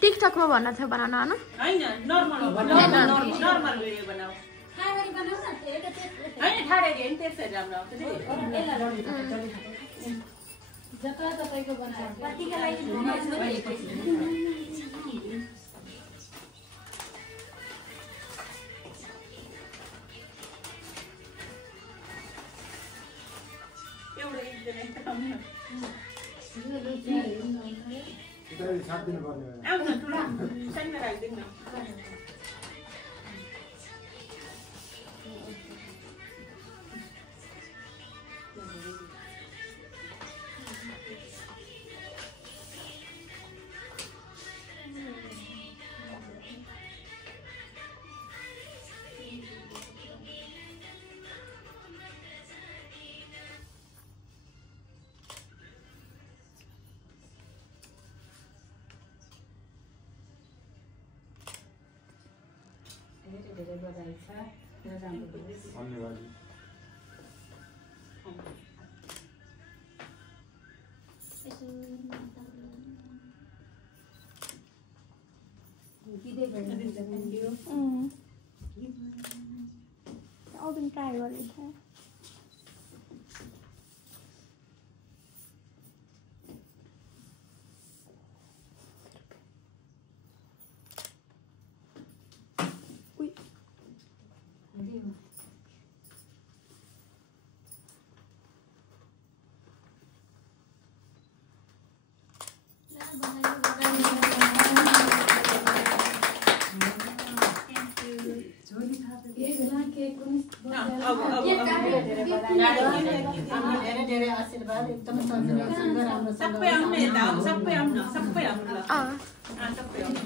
टिकटकमा भन्न थियो बनाउन हैन नर्मल भिडियो बनाऊ हैन ठाडे हेर्न त्यसै राम्रो आउँछ नि जता तपाईको बनाए कतिका लागि धेरै बधाई छ धन्यवाद अघि ट्राई गरेको धेरै आशीर्वाद एकदम सुन्दर राम्रो सबै आउने यता सबै आउनु सबै आउनु ल सबै आउनु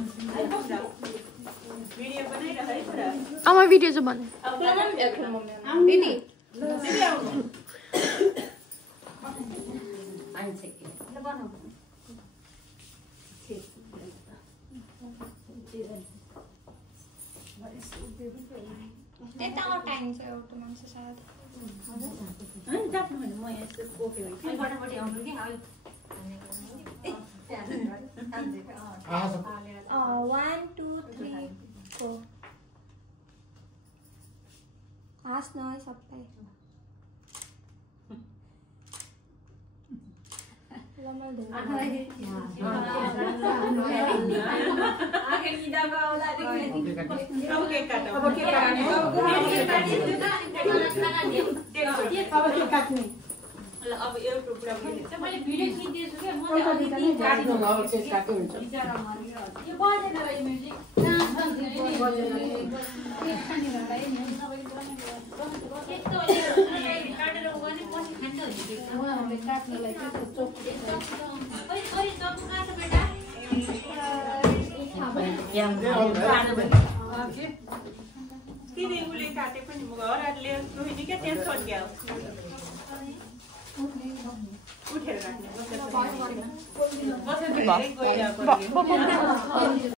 भिडियो बनाइरा है पुरा अमा भिडियो चाहिँ बने दिदी दिदी आउनु आइन्छ कि ल बनाऊ त्यता टाइम छ एउटा मान्छे सायद हैन जाप्नु भने म यस्तो ओके भइ अनि फटाफट आउनु के हाल 1 2 3 4 हाँस्न है सबै आखे निदामा आउला अब के काट्नु अब के काट्ने ल अब एउटा पुरा भइन्छ मैले भिडियो खिच्दैछु के म काट्नु भयो चाहिँ काट्नु हुन्छ विचार मारिरा यो बजेन भाइ म्युजिक डान्स बजेन यस्तो काटेर गर्ने पछि खान्छ उहाँहरूले काट्नलाई के चोक ओइ ओइ चक्कु काट बेटा किन उले काटे पनि म घरहरुले रोहिणी के टेन्सन ग्याउ उठेर राख्ने बसेर बसेर गइरा पर्यो